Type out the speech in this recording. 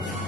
you